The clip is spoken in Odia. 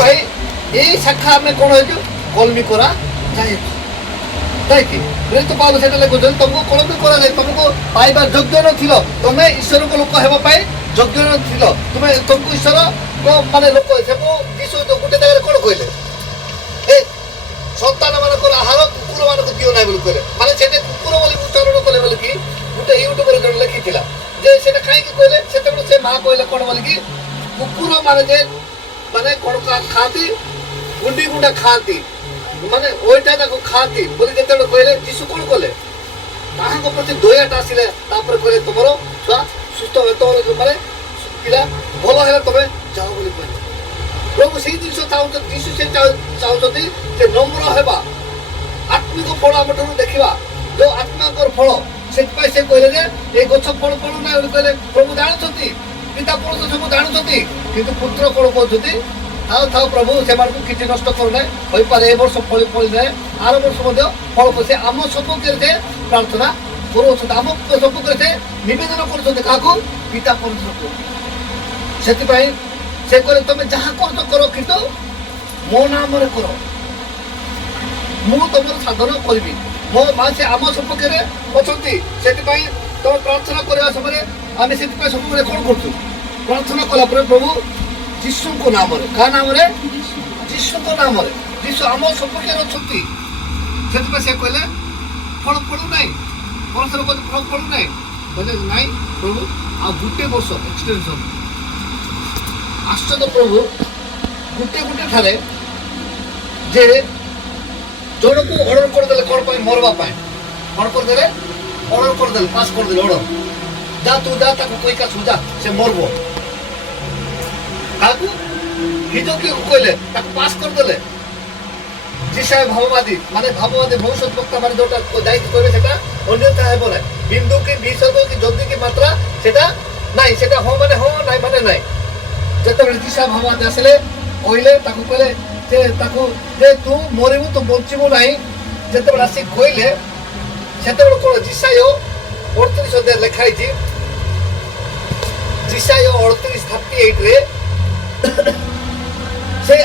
ସେଥିପାଇଁ এই শাখা ଆମେ କ'ଣ ହେଇଛୁ କଲମି କରାଯାଏ তাই কি তো পাওলো সেটা লেখুଛନ୍ତି ତମକୁ କଲମି କରାଯାଏ ତମକୁ ପାଇବା ଯୋଗ୍ୟ ନଥିଲ ତମେ ଈଶ୍ୱରଙ୍କ ଲୋକ ହେବା ପାଇଁ ଯୋଗ୍ୟ ନଥିଲ ତମକୁ ଈଶ୍ୱର ମାନେ ଲୋକ ସବୁ ଯୀଶୁ ଗୋଟେ ଜାଗାରେ କ'ଣ କହିଲେ ଏ ସନ୍ତାନ ମାନଙ୍କର ଆହାର କୁକୁର ମାନଙ୍କୁ ଦିଅ ନାହିଁ ବୋଲି କହିଲେ ମାନେ ସେଟା କୁକୁର ବୋଲି ଉଚ୍ଚାରଣ କଲେ ବୋଲିକି ଗୋଟେ ୟୁଟ୍ୟୁବରେ ଜଣେ ଲେଖିଥିଲା ଯେ ସେଟା କାହିଁକି କହିଲେ ସେତେବେଳେ ସେ ମା କହିଲେ କ'ଣ ବୋଲିକି କୁକୁର ମାନେ ଯେ ମାନେ କ'ଣ ଖାଆନ୍ତି ଗୁଣ୍ଡି ଗୁଣ୍ଡା ଖାଆନ୍ତି ମାନେ ওইটা ତାକୁ ଖାଆନ୍ତି ବୋଲି ଯେତେବେଳେ କହିଲେ ଯୀଶୁ କ'ଣ କଲେ ତାହାଙ୍କ ପ୍ରତି ଦୟାଟା ଆସିଲେ ତାପରେ କହିଲେ ତୁମର ଛୁଆ ସୁସ୍ଥ ହୁଏ ତମର ମାନେ ପିଲା ଭଲ ହେଲେ ତମେ ଯାଅ ବୋଲି କହିଲେ ପ୍ରଭୁ ସେଇ ଜିନିଷ ଚାହୁଁଛନ୍ତି ଯୀଶୁ ସେ ଚାହୁଁଛନ୍ତି ଯେ ନମ୍ର ହେବା ଆତ୍ମିକ ଫଳ ଆମଠାରୁ ଦେଖିବା ଯୋଉ ଆତ୍ମାଙ୍କର ଫଳ ସେଥିପାଇଁ ସେ କହିଲେ ଯେ ଏଇ ଗଛ ଫଳ ଫଳୁ ନାହିଁ ବୋଲି କହିଲେ ପ୍ରଭୁ ଜାଣୁଛନ୍ତି ପିତା ପୁରୁଷ ସବୁ ଜାଣୁଛନ୍ତି କିନ୍ତୁ ପୁତ୍ର କ'ଣ କହୁଛନ୍ତି ଥାଉ ଥାଉ ପ୍ରଭୁ ସେମାନଙ୍କୁ କିଛି ନଷ୍ଟ କରୁନାହିଁ ହୋଇପାରେ ଏ ବର୍ଷ ଫଳି ଫଳିଯାଏ ଆର ବର୍ଷ ମଧ୍ୟ ଫଳ ସେ ଆମ ସପକ୍ଷରେ ସେ ପ୍ରାର୍ଥନା କରୁଅଛନ୍ତି ଆମ ସପକ୍ଷରେ ସେ ନିବେଦନ କରୁଛନ୍ତି କାହାକୁ ପିତା ପୁରୁଷକୁ ସେଥିପାଇଁ ସେ କହିଲେ ତମେ ଯାହା କରୁଛ କର କିନ୍ତୁ ମୋ ନାମରେ କର ମୁଁ ତମର ସାଧନ କରିବି ମୋ ମା ସେ ଆମ ସପକ୍ଷରେ ଅଛନ୍ତି ସେଥିପାଇଁ ତମେ ପ୍ରାର୍ଥନା କରିବା ସମୟରେ ଆମେ ସେଥିପାଇଁ ସବୁବେଳେ କ'ଣ କରୁଛୁ ପ୍ରାର୍ଥନା କଲା ପରେ ପ୍ରଭୁ ଯୀଶୁଙ୍କ ନାମରେ କାହା ନାମରେ ଯୀଶୁଙ୍କ ନାମରେ ଯୀଶୁ ଆମ ସପକ୍ଷରେ ଅଛନ୍ତି ସେଥିପାଇଁ ସେ କହିଲେ ଫଳ ଫଳୁ ନାହିଁ ପରସ୍ପର କହିଲେ ଫଳ ଫଳୁ ନାହିଁ କହିଲେ ନାଇଁ ପ୍ରଭୁ ଆଉ ଗୋଟେ ବର୍ଷ ଏକ୍ସଟେନସନ୍ ଆଶ୍ଚର୍ଯ୍ୟ ପ୍ରଭୁ ଗୋଟେ ଠାରେ ଯେ ଜଣକୁ ଅର୍ଡର କରିଦେଲେ କ'ଣ ପାଇଁ ମରବା ପାଇଁ କ'ଣ କରିଦେଲେ ଅର୍ଡର କରିଦେଲେ ପାସ୍ କରିଦେଲେ ଅର୍ଡର ଯା ତୁ ଯା ତାକୁ କହିକା ସୁଯା ସେ ମରବ କାହାକୁ ହିଜକିକୁ କହିଲେ ତାକୁ ପାସ୍ କରିଦେଲେ ଯିଶାୟ ଭାବବାଦୀ ମାନେ ଭାବବାଦୀ ଭବିଷ୍ୟତ ବକ୍ତା ମାନେ ଯୋଉଟା ଯାଇକି କହିବେ ସେଟା ଅନ୍ୟଥା ହେବ ନାହିଁ ବିନ୍ଦୁ କି ବିସର୍ଗ କି ଯଦି କି ମାତ୍ରା ସେଟା ନାହିଁ ସେଟା ହଁ ମାନେ ହଁ ନାହିଁ ମାନେ ନାହିଁ ଯେତେବେଳେ ଯିଶାୟ ଭାବବାଦୀ ଆସିଲେ କହିଲେ ତାକୁ କହିଲେ ଯେ ତାକୁ ଯେ ତୁ ମରିବୁ ତୁ ବଞ୍ଚିବୁ ନାହିଁ ଯେତେବେଳେ ଆସି କହିଲେ ସେତେବେଳେ କ'ଣ ଯିଶାୟ 38 ଅଧ୍ୟାୟ ଲେଖା ହେଇଛି ଯିଶାୟ 38:38 ରେ ସେ